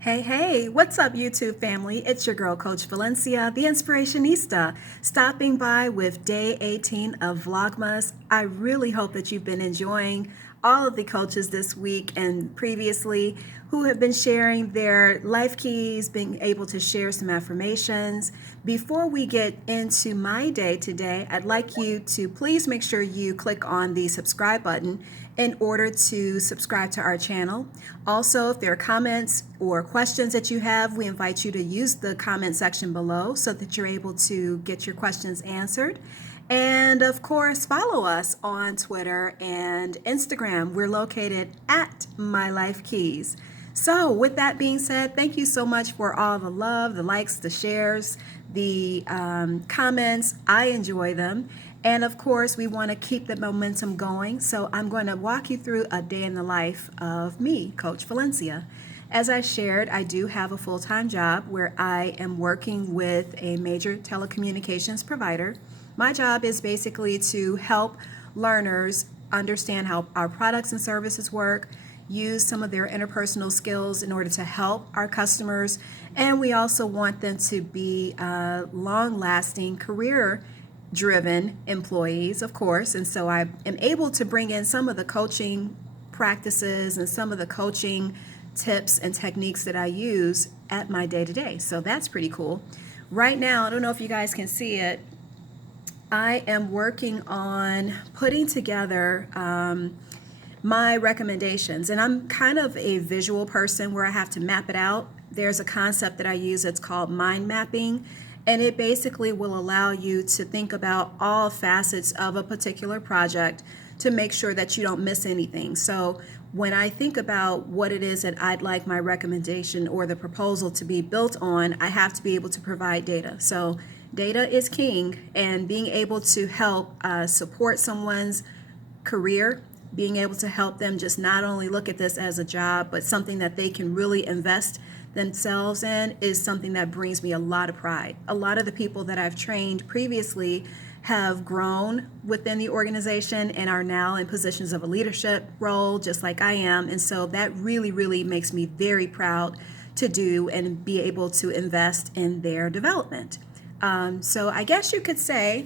Hey, what's up, YouTube family? It's your girl, Coach Valencia, the Inspirationista, stopping by with day 18 of Vlogmas. I really hope that you've been enjoying all of the coaches this week and previously who have been sharing their life keys, being able to share some affirmations. Before we get into my day today, I'd like you to please make sure you click on the subscribe button in order to subscribe to our channel. Also, if there are comments or questions that you have, we invite you to use the comment section below so that you're able to get your questions answered. And of course, follow us on Twitter and Instagram. We're located at My Life Keys. So with that being said, thank you so much for all the love, the likes, the shares, the comments. I enjoy them. And of course, we want to keep the momentum going. So I'm going to walk you through a day in the life of me, Coach Valencia. As I shared, I do have a full-time job where I am working with a major telecommunications provider. My job is basically to help learners understand how our products and services work, use some of their interpersonal skills in order to help our customers, and we also want them to be long-lasting, career-driven employees, of course. And so I am able to bring in some of the coaching practices and some of the coaching tips and techniques that I use at my day-to-day. So that's pretty cool. Right now, I don't know if you guys can see it, I am working on putting together my recommendations, and I'm kind of a visual person where I have to map it out. There's a concept that I use, it's called mind mapping, and it basically will allow you to think about all facets of a particular project to make sure that you don't miss anything. So when I think about what it is that I'd like my recommendation or the proposal to be built on, I have to be able to provide data. So data is king, and being able to help support someone's career, being able to help them just not only look at this as a job, but something that they can really invest themselves in, is something that brings me a lot of pride. A lot of the people that I've trained previously have grown within the organization and are now in positions of a leadership role, just like I am. And so that really makes me very proud to do and be able to invest in their development. So I guess you could say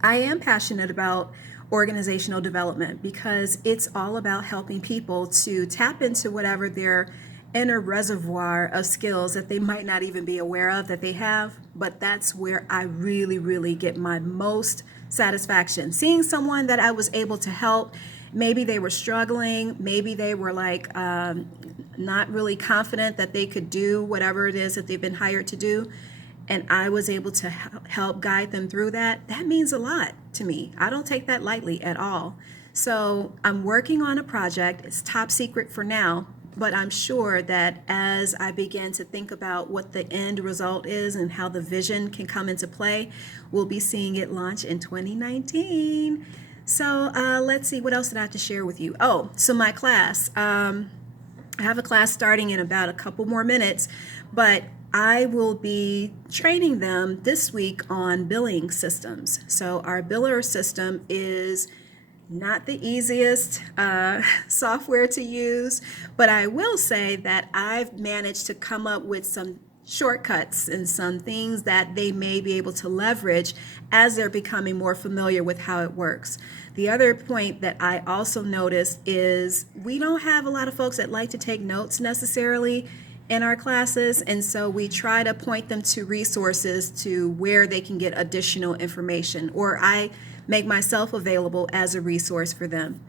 I am passionate about organizational development because it's all about helping people to tap into whatever their inner reservoir of skills that they might not even be aware of that they have. But that's where I really get my most satisfaction. Seeing someone that I was able to help, maybe they were struggling, maybe they were like not really confident that they could do whatever it is that they've been hired to do, and I was able to help guide them through that. That means a lot to me. I don't take that lightly at all. So I'm working on a project. It's top secret for now, but I'm sure that as I begin to think about what the end result is and how the vision can come into play, we'll be seeing it launch in 2019. So let's see, what else did I have to share with you? Oh, so my class. I have a class starting in about a couple more minutes, but I will be training them this week on billing systems. So our biller system is not the easiest software to use, but I will say that I've managed to come up with some shortcuts and some things that they may be able to leverage as they're becoming more familiar with how it works. The other point that I also noticed is we don't have a lot of folks that like to take notes necessarily in our classes, and so we try to point them to resources to where they can get additional information, or I make myself available as a resource for them.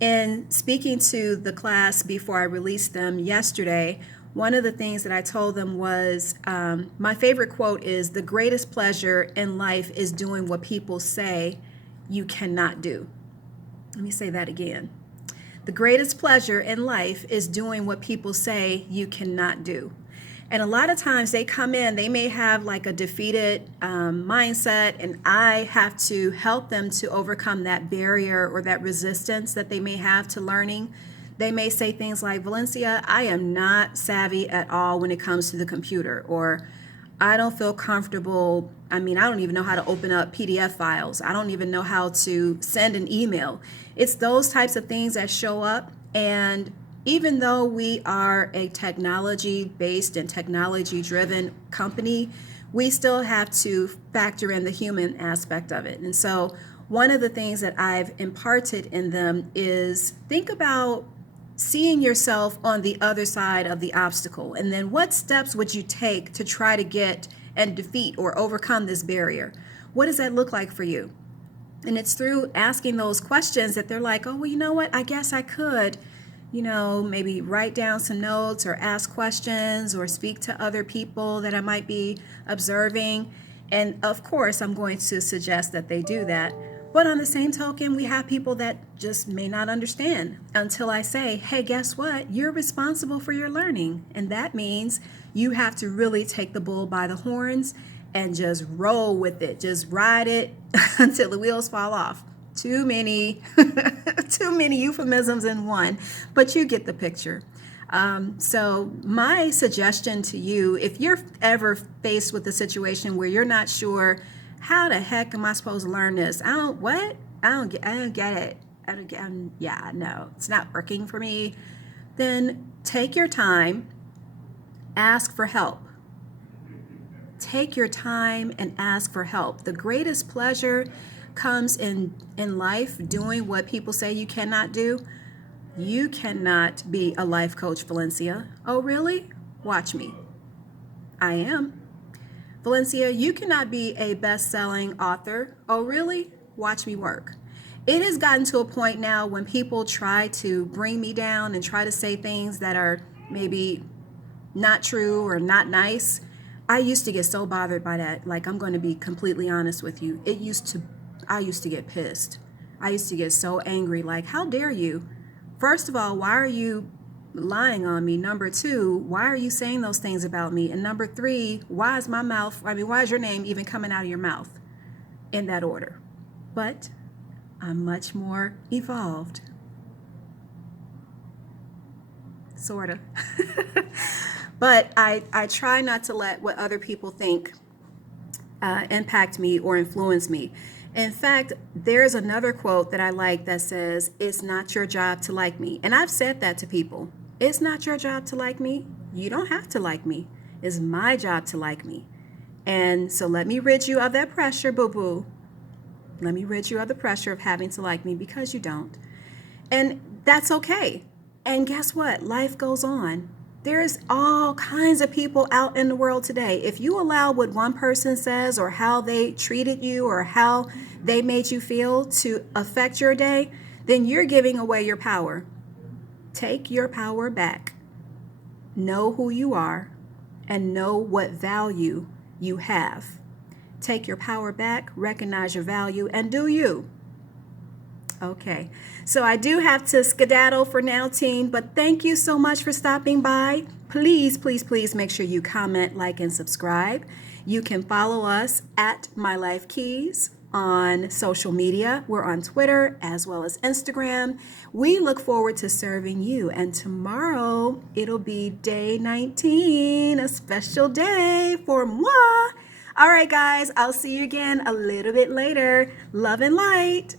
In speaking to the class before I released them yesterday, one of the things that I told them was my favorite quote is, "The greatest pleasure in life is doing what people say you cannot do." Let me say that again. The greatest pleasure in life is doing what people say you cannot do. And a lot of times they come in, they may have like a defeated mindset, and I have to help them to overcome that barrier or that resistance that they may have to learning. They may say things like, "Valencia, I am not savvy at all when it comes to the computer," or "I don't feel comfortable. I don't even know how to open up PDF files. I don't even know how to send an email." It's those types of things that show up, and even though we are a technology-based and technology-driven company, we still have to factor in the human aspect of it. And so one of the things that I've imparted in them is think about seeing yourself on the other side of the obstacle. And then what steps would you take to try to get and defeat or overcome this barrier? What does that look like for you? And it's through asking those questions that they're like, oh, well, you know what? I guess I could, maybe write down some notes or ask questions or speak to other people that I might be observing. And of course, I'm going to suggest that they do that. But on the same token, we have people that just may not understand until I say, hey, guess what? You're responsible for your learning. And that means you have to really take the bull by the horns and just roll with it. Just ride it until the wheels fall off. Too many euphemisms in one, but you get the picture. So my suggestion to you, if you're ever faced with a situation where you're not sure, how the heck am I supposed to learn this? I don't get it. No, it's not working for me. Then take your time, ask for help. Take your time and ask for help. The greatest pleasure comes in life doing what people say you cannot do. You cannot be a life coach, Valencia. Oh, really? Watch me. I am. Valencia, you cannot be a best-selling author. Oh, really? Watch me work. It has gotten to a point now when people try to bring me down and try to say things that are maybe not true or not nice. I used to get so bothered by that. Like, I'm going to be completely honest with you. I used to get pissed. I used to get so angry. Like, how dare you? First of all, why are you lying on me? Number two, why are you saying those things about me? And number three, why is your name even coming out of your mouth in that order? But I'm much more evolved. Sort of. But I try not to let what other people think impact me or influence me. In fact, there's another quote that I like that says, it's not your job to like me. And I've said that to people. It's not your job to like me. You don't have to like me. It's my job to like me. And so let me rid you of that pressure, boo-boo. Let me rid you of the pressure of having to like me because you don't. And that's okay. And guess what? Life goes on. There's all kinds of people out in the world today. If you allow what one person says or how they treated you or how they made you feel to affect your day, then you're giving away your power. Take your power back. Know who you are and know what value you have. Take your power back, recognize your value, and do you. Okay, so I do have to skedaddle for now, team, but thank you so much for stopping by. Please, please, please make sure you comment, like, and subscribe. You can follow us at My Life Keys on social media. We're on Twitter as well as Instagram. We look forward to serving you, and tomorrow it'll be day 19, a special day for moi. All right, guys, I'll see you again a little bit later. Love and light.